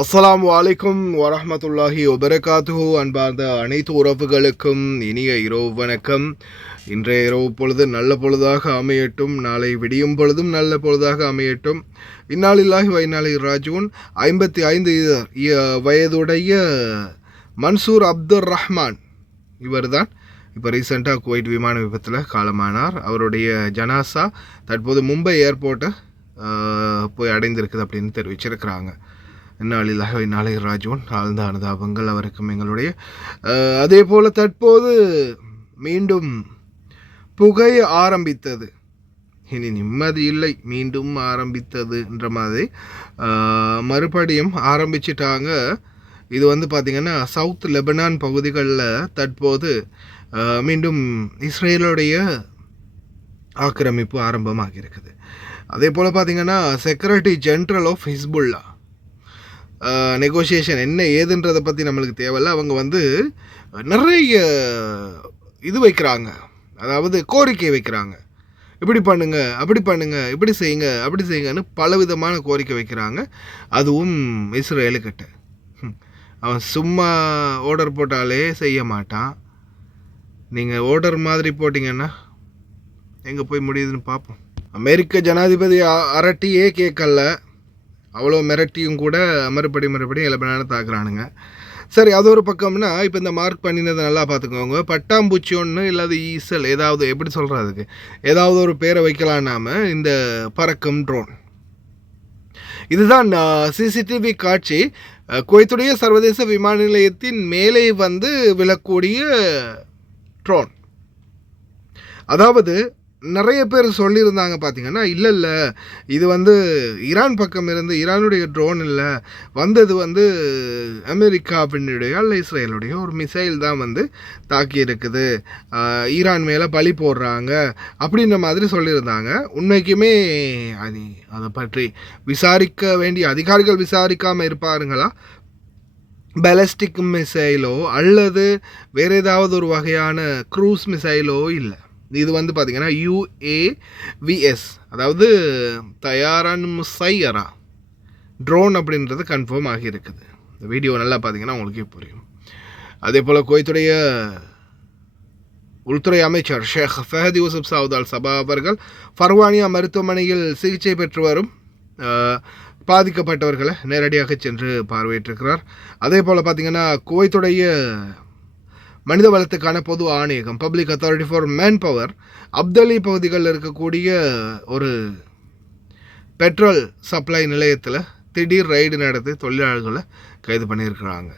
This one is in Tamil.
அஸ்ஸலாமு அலைக்கும் வரஹ்மத்துல்லாஹி வபரகாத்துஹு. அன்பார்ந்த அனைத்து உறவுகளுக்கும் இனிய இரவு வணக்கம். இன்றைய இரவு பொழுது நல்ல பொழுதாக அமையட்டும், நாளை விடியும் பொழுதும் நல்ல பொழுதாக அமையட்டும். இன்னாலில்லாஹி வ இன்னா இலைஹி ராஜிஊன். 55 வயதுடைய மன்சூர் அப்துர் ரஹ்மான் இவர் தான் இப்போ ரீசெண்டாக குவைட் விமான விபத்தில் காலமானார். அவருடைய ஜனாசா தற்போது மும்பை ஏர்போர்ட்டை போய் அடைந்திருக்குது அப்படின்னு தெரிவிச்சிருக்கிறாங்க. இன்னாலில்லாஹி வ இன்னா இலைஹி ராஜிஊன். ஆழ்ந்த அனுதாபங்கள் அவருக்கும் எங்களுடைய. அதே போல் தற்போது மீண்டும் புகை ஆரம்பித்தது, இனி நிம்மதி இல்லை, மீண்டும் ஆரம்பித்ததுன்ற மாதிரி மறுபடியும் ஆரம்பிச்சிட்டாங்க. இது பார்த்திங்கன்னா சவுத் லெபனான் பகுதிகளில் தற்போது மீண்டும் இஸ்ரேலுடைய ஆக்கிரமிப்பு ஆரம்பமாக இருக்குது. அதே போல் பார்த்திங்கன்னா secretary general of Hezbollah negotiation என்ன ஏதுன்றதை பற்றி நம்மளுக்கு தேவையில்ல. அவங்க நிறைய இது வைக்கிறாங்க, அதாவது கோரிக்கை வைக்கிறாங்க. இப்படி பண்ணுங்க, அப்படி பண்ணுங்க, இப்படி செய்யுங்க, அப்படி செய்யுங்கன்னு பலவிதமான கோரிக்கை வைக்கிறாங்க. அதுவும் இஸ்ரேலுக்கிட்ட. அவன் சும்மா ஆர்டர் போட்டாலே செய்ய மாட்டான். நீங்கள் ஆர்டர் மாதிரி போட்டிங்கன்னா எங்கே போய் முடியுதுன்னு பார்ப்போம். அமெரிக்க ஜனாதிபதி அரட்டியே கேட்கல, அவ்வளோ மிரட்டியும் கூட மறுபடியும் லெபனானை தாக்குறானுங்க. சரி, அது ஒரு பக்கம்னா இப்போ இந்த மார்க் பண்ணினதை நல்லா பார்த்துக்கோங்க. பட்டாம்பூச்சி ஒன்று இல்லாத ஈசல் ஏதாவது, எப்படி சொல்கிறதுக்கு ஏதாவது ஒரு பேரை வைக்கலாம் நாம். இந்த பறக்கும் ட்ரோன் இதுதான் சிசிடிவி காட்சி. குவைத்துடைய சர்வதேச விமான நிலையத்தின் மேலே விழக்கூடிய ட்ரோன். அதாவது நிறைய பேர் சொல்லியிருந்தாங்க பார்த்திங்கன்னா, இல்லை இது ஈரான் பக்கம் இருந்து ஈரானுடைய ட்ரோன் இல்லை, வந்தது அமெரிக்காவினுடைய அல்ல இஸ்ரேலுடைய ஒரு மிசைல் தான் தாக்கி இருக்குது, ஈரான் மேலே பழி போடுறாங்க அப்படின்ற மாதிரி சொல்லியிருந்தாங்க. உண்மைக்குமே அதை பற்றி விசாரிக்க வேண்டிய அதிகாரிகள் விசாரிக்காமல் இருப்பாருங்களா? பேலஸ்டிக் மிசைலோ அல்லது வேறு ஏதாவது ஒரு வகையான க்ரூஸ் மிசைலோ இல்லை. இது பார்த்திங்கன்னா UAVS, அதாவது தயாரான் முசையரா ட்ரோன் அப்படின்றது கன்ஃபார்ம் ஆகியிருக்குது. இந்த வீடியோ நல்லா பார்த்திங்கன்னா உங்களுக்கே புரியும். அதே போல் குவைத்துடைய உள்துறை அமைச்சர் ஷேக் ஃபஹத் யூசுப் சவுத் அல் சபா அவர்கள் ஃபர்வானியா மருத்துவமனையில் சிகிச்சை பெற்று வரும் பாதிக்கப்பட்டவர்களை நேரடியாக சென்று பார்வையிட்டிருக்கிறார். அதே போல் பார்த்திங்கன்னா குவைத்துடைய மனித வளத்துக்கான பொது ஆணையகம், public authority for man power, Abdali பகுதிகளில் இருக்கக்கூடிய ஒரு பெட்ரோல் சப்ளை நிலையத்தில் திடீர் ரைடு நடத்தி தொழிலாளர்களை கைது பண்ணியிருக்கிறாங்க.